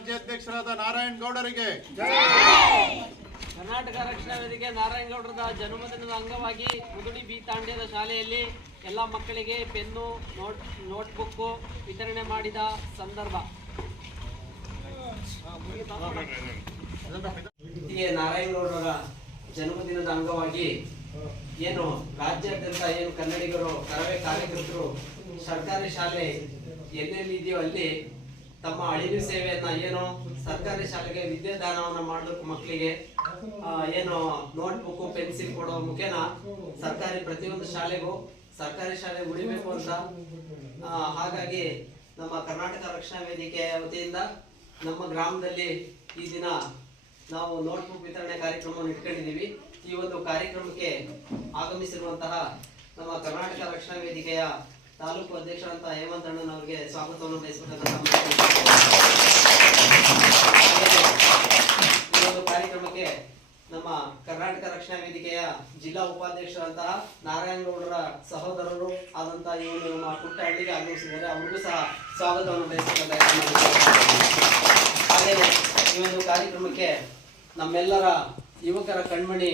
ರಾಜ್ಯಾಧ್ಯಕ್ಷರಾದ ನಾರಾಯಣಗೌಡರಿಗೆ, ಕರ್ನಾಟಕ ರಕ್ಷಣಾ ವೇದಿಕೆ ನಾರಾಯಣಗೌಡರ ಜನ್ಮದಿನದ ಅಂಗವಾಗಿ ಮುದುಡಿ ಬಿ ತಾಂಡ್ಯದ ಶಾಲೆಯಲ್ಲಿ ಎಲ್ಲ ಮಕ್ಕಳಿಗೆ ಪೆನ್ನು ನೋಟ್ಬುಕ್ ವಿತರಣೆ ಮಾಡಿದ ಸಂದರ್ಭ. ನಾರಾಯಣಗೌಡರ ಜನ್ಮದಿನದ ಅಂಗವಾಗಿ ಏನು ರಾಜ್ಯಾದ್ಯಂತ ಏನು ಕನ್ನಡಿಗರು ಕರವೇ ಕಾರ್ಯಕರ್ತರು ಸರ್ಕಾರಿ ಶಾಲೆ ಎಲ್ಲೆಲ್ಲಿ ಇದೆಯೋ ಅಲ್ಲಿ ತಮ್ಮ ಅಳಿಲು ಸೇವೆಯನ್ನ ಏನು ಸರ್ಕಾರಿ ಶಾಲೆಗೆ ವಿದ್ಯಾದಾನವನ್ನ ಮಾಡಬೇಕು, ಮಕ್ಕಳಿಗೆ ಏನು ನೋಟ್ಬುಕ್ ಪೆನ್ಸಿಲ್ ಕೊಡೋ ಮುಖೇನ ಸರ್ಕಾರಿ ಪ್ರತಿಯೊಂದು ಶಾಲೆಗೂ ಸರ್ಕಾರಿ ಶಾಲೆ ಉಳಿಬೇಕು ಅಂತ. ಹಾಗಾಗಿ ನಮ್ಮ ಕರ್ನಾಟಕ ರಕ್ಷಣಾ ವೇದಿಕೆಯ ವತಿಯಿಂದ ನಮ್ಮ ಗ್ರಾಮದಲ್ಲಿ ಈ ದಿನ ನಾವು ನೋಟ್ಬುಕ್ ವಿತರಣೆ ಕಾರ್ಯಕ್ರಮವನ್ನು ಇಟ್ಕೊಂಡಿದ್ದೀವಿ. ಈ ಒಂದು ಕಾರ್ಯಕ್ರಮಕ್ಕೆ ಆಗಮಿಸಿರುವಂತಹ ನಮ್ಮ ಕರ್ನಾಟಕ ರಕ್ಷಣಾ ವೇದಿಕೆಯ ತಾಲೂಕು ಅಧ್ಯಕ್ಷರಂತ ಹೇಮಂತ್ ಅಣ್ಣನ್ ಅವರಿಗೆ ಸ್ವಾಗತವನ್ನು ಬಯಸಬೇಕಂತ. ಈ ಒಂದು ಕಾರ್ಯಕ್ರಮಕ್ಕೆ ನಮ್ಮ ಕರ್ನಾಟಕ ರಕ್ಷಣಾ ವೇದಿಕೆಯ ಜಿಲ್ಲಾ ಉಪಾಧ್ಯಕ್ಷರಂತಹ ನಾರಾಯಣಗೌಡರ ಸಹೋದರರು ಆದಂತಹ ಈ ಒಂದು ನಮ್ಮ ಪುಟ್ಟ ಹಳ್ಳಿಗೆ ಆಗಮಿಸಿದ್ದಾರೆ, ಅವ್ರಿಗೂ ಸಹ ಸ್ವಾಗತವನ್ನು ಬಯಸಬೇಕಂತ. ಹಾಗೆಯೇ ಈ ಒಂದು ಕಾರ್ಯಕ್ರಮಕ್ಕೆ ನಮ್ಮೆಲ್ಲರ ಯುವಕರ ಕಣ್ಮಣಿ,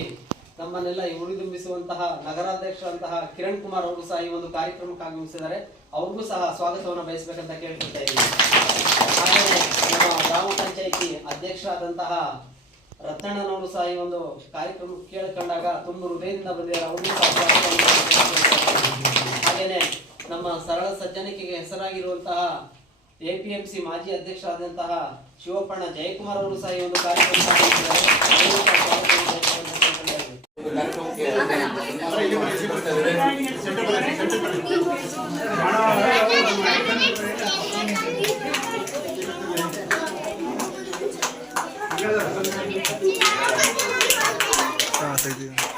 ನಮ್ಮನ್ನೆಲ್ಲ ಹುರಿದುಂಬಿಸುವಂತಹ ನಗರಾಧ್ಯಕ್ಷರಂತಹ ಕಿರಣ್ ಕುಮಾರ್ ಅವರು ಸಹ ಈ ಒಂದು ಕಾರ್ಯಕ್ರಮಕ್ಕೆ ಆಗಮಿಸಿದ್ದಾರೆ, ಅವ್ರಿಗೂ ಸಹ ಸ್ವಾಗತವನ್ನು ಬಯಸಬೇಕಂತ ಕೇಳ್ಕೊಳ್ತಾ ಇದ್ದೀವಿ. ಹಾಗೆಯೇ ನಮ್ಮ ಗ್ರಾಮ ಪಂಚಾಯಿತಿ ಅಧ್ಯಕ್ಷರಾದಂತಹ ರತ್ನಣ್ಣನವರು ಸಹ ಈ ಒಂದು ಕಾರ್ಯಕ್ರಮ ಕೇಳಿಕೊಂಡಾಗ ತುಂಬ ಹೃದಯದಿಂದ ಬಂದಿದ್ದಾರೆ, ಅವ್ರಿಗೂ ಸಹ ಹಾಗೇನೆ ನಮ್ಮ ಸರಳ ಸಜ್ಜನಿಕೆಗೆ ಹೆಸರಾಗಿರುವಂತಹ APMC ಮಾಜಿ ಅಧ್ಯಕ್ಷರಾದಂತಹ ಶಿವಪ್ಪಣ್ಣ ಜಯಕುಮಾರ್ ಅವರು ಸಹ ಈ ಒಂದು ಕಾರ್ಯಕ್ರಮ हाँ सही